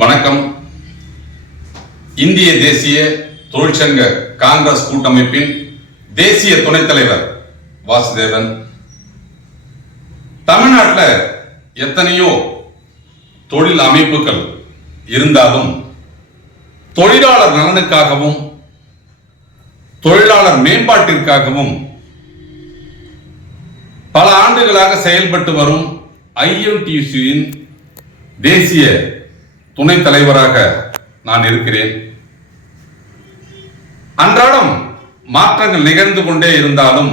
வணக்கம். இந்திய தேசிய தொழிற்சங்க காங்கிரஸ் கூட்டமைப்பின் தேசிய துணைத் தலைவர் வாசுதேவன். தமிழ்நாட்டில் எத்தனையோ தொழில் அமைப்புகள் இருந்தாலும் தொழிலாளர் நலனுக்காகவும் தொழிலாளர் மேம்பாட்டிற்காகவும் பல ஆண்டுகளாக செயல்பட்டு வரும் INTUC-யின் தேசிய துணைத் தலைவராக நான் இருக்கிறேன். அன்றாடம் மாற்றங்கள் நிகழ்ந்து கொண்டே இருந்தாலும்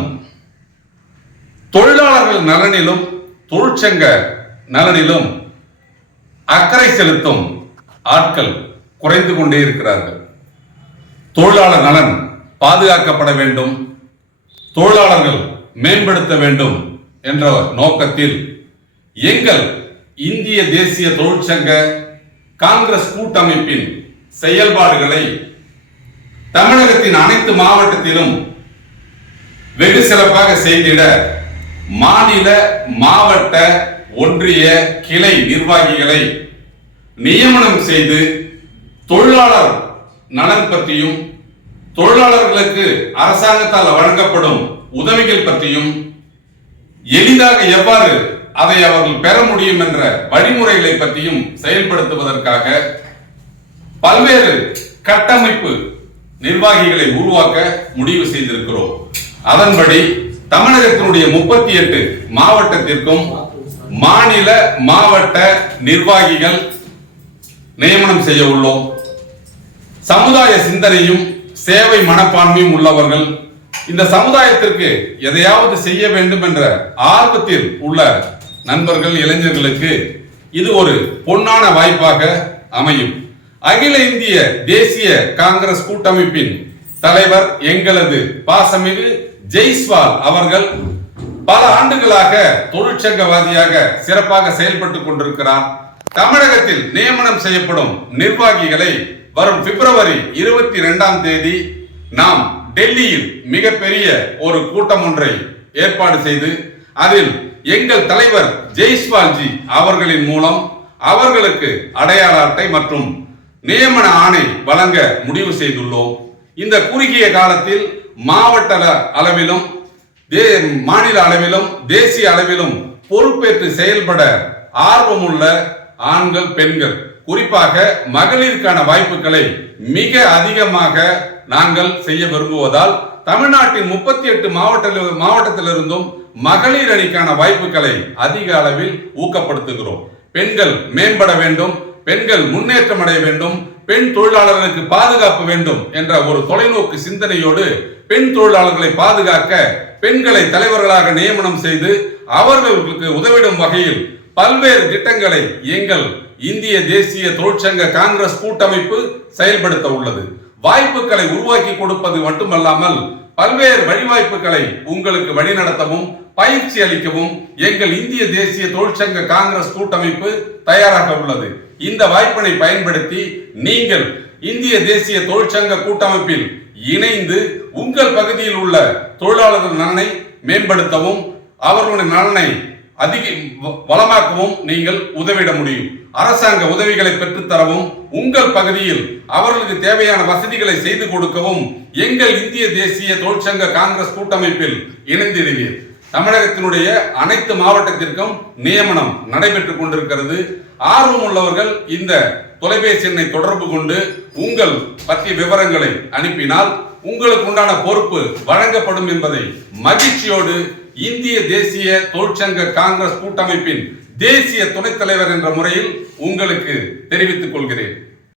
தொழிலாளர்கள் நலனிலும் தொழிற்சங்க நலனிலும் அக்கறை செலுத்தும் ஆட்கள் குறைந்து கொண்டே இருக்கிறார்கள். தொழிலாளர் நலன் பாதுகாக்கப்பட வேண்டும், தொழிலாளர்கள் மேம்படுத்த வேண்டும் என்ற நோக்கத்தில் எங்கள் இந்திய தேசிய தொழிற்சங்க காங்கிரஸ் கூட்டமைப்பின் செயல்பாடுகளை தமிழகத்தின் அனைத்து மாவட்டத்திலும் வெகு சிறப்பாக செய்திட மாநில மாவட்ட ஒன்றிய கிளை நிர்வாகிகளை நியமனம் செய்து தொழிலாளர் நலன் பற்றியும் தொழிலாளர்களுக்கு அரசாங்கத்தால் வழங்கப்படும் உதவிகள் பற்றியும் எளிதாக எவ்வாறு அதை அவர்கள் பெற முடியும் என்ற வழிமுறைகளை பற்றியும் செயல்படுத்துவதற்காக பல்வேறு கட்டமைப்பு நிர்வாகிகளை உருவாக்க முடிவு செய்திருக்கிறோம். அதன்படி தமிழகத்தினுடைய 38 மாவட்டத்திற்கும் மாநில மாவட்ட நிர்வாகிகள் நியமனம் செய்ய உள்ளோம். சமுதாய சிந்தனையும் சேவை மனப்பான்மையும் உள்ளவர்கள், இந்த சமுதாயத்திற்கு எதையாவது செய்ய வேண்டும் என்ற ஆர்வத்தில் உள்ள நண்பர்கள், இளைஞர்களுக்கு இது ஒரு பொன்னான வாய்ப்பாக அமையும். அகில இந்திய தேசிய காங்கிரஸ் கூட்டமைப்பின் தலைவர் எங்களது பாசமிகு ஜெய்ஸ்வால் அவர்கள் பல ஆண்டுகளாக தொழிற்சங்கவாதியாக சிறப்பாக செயல்பட்டுக் கொண்டிருக்கிறார். தமிழகத்தில் நியமனம் செய்யப்படும் நிர்வாகிகளை வரும் பிப்ரவரி 22ஆம் தேதி நாம் டெல்லியில் மிகப்பெரிய ஒரு கூட்டம் ஒன்றை ஏற்பாடு செய்து அதில் எங்கள் தலைவர் ஜெய்ஸ்வால்ஜி அவர்களின் மூலம் அவர்களுக்கு அடையாள அட்டை மற்றும் நியமன ஆணை வழங்க முடிவு செய்துள்ளோம். இந்த குறுகிய காலத்தில் மாவட்ட அளவிலும் மாநில அளவிலும் தேசிய அளவிலும் பொறுப்பேற்று செயல்பட ஆர்வமுள்ள ஆண்கள், பெண்கள், குறிப்பாக மகளிருக்கான வாய்ப்புகளை மிக அதிகமாக நாங்கள் செய்ய விரும்புவதால் தமிழ்நாட்டின் 38 மாவட்டத்திலிருந்தும் மகளிர் அணிக்கான வாய்ப்புகளை அதிக அளவில் ஊக்கப்படுத்துகிறோம். பெண்கள் மேம்பட வேண்டும், பெண்கள் முன்னேற்றம் அடைய வேண்டும், பெண் தொழிலாளர்களுக்கு பாதுகாப்பு வேண்டும் என்ற ஒரு தொலைநோக்கு சிந்தனையோடு பெண் தொழிலாளர்களை பாதுகாக்க பெண்களை தலைவர்களாக நியமனம் செய்து அவர்களுக்கு உதவிடும் வகையில் பல்வேறு திட்டங்களை எங்கள் இந்திய தேசிய தொழிற்சங்க காங்கிரஸ் கூட்டமைப்பு செயல்படுத்த உள்ளது. வாய்ப்புகளை உருவாக்கி கொடுப்பது மட்டுமல்லாமல் பல்வேறு வழிவாய்ப்புகளை உங்களுக்கு வழிநடத்தவும் பயிற்சி அளிக்கவும் எங்கள் இந்திய தேசிய தொழிற்சங்க காங்கிரஸ் கூட்டமைப்பு தயாராக உள்ளது. இந்த வாய்ப்பினை பயன்படுத்தி நீங்கள் இந்திய தேசிய தொழிற்சங்க கூட்டமைப்பில் இணைந்து உங்கள் பகுதியில் உள்ள தொழிலாளர்கள் நலனை மேம்படுத்தவும் அவர்களுடைய நலனை அதிக வளமாக்கவும் நீங்கள் உதவிட முடியும். அரசாங்க உதவிகளை பெற்றுத்தரவும் உங்கள் பகுதியில் அவர்களுக்கு தேவையான வசதிகளை செய்து கொடுக்கவும் எங்கள் இந்திய தேசிய தொழிற்சங்க காங்கிரஸ் கூட்டமைப்பில் இணைந்திடுவீர். தமிழகத்தினுடைய அனைத்து மாவட்டத்திற்கும் நியமனம் நடைபெற்றுக் கொண்டிருக்கிறது. ஆர்வம் உள்ளவர்கள் இந்த தொலைபேசி எண்ணை தொடர்பு கொண்டு உங்கள் பற்றிய விவரங்களை அனுப்பினால் உங்களுக்கு உண்டான பொறுப்பு வழங்கப்படும் என்பதை மகிழ்ச்சியோடு இந்திய தேசிய தொழிற்சங்க காங்கிரஸ் கூட்டமைப்பின் தேசிய துணைத் தலைவர் என்ற முறையில் உங்களுக்கு தெரிவித்துக் கொள்கிறேன்.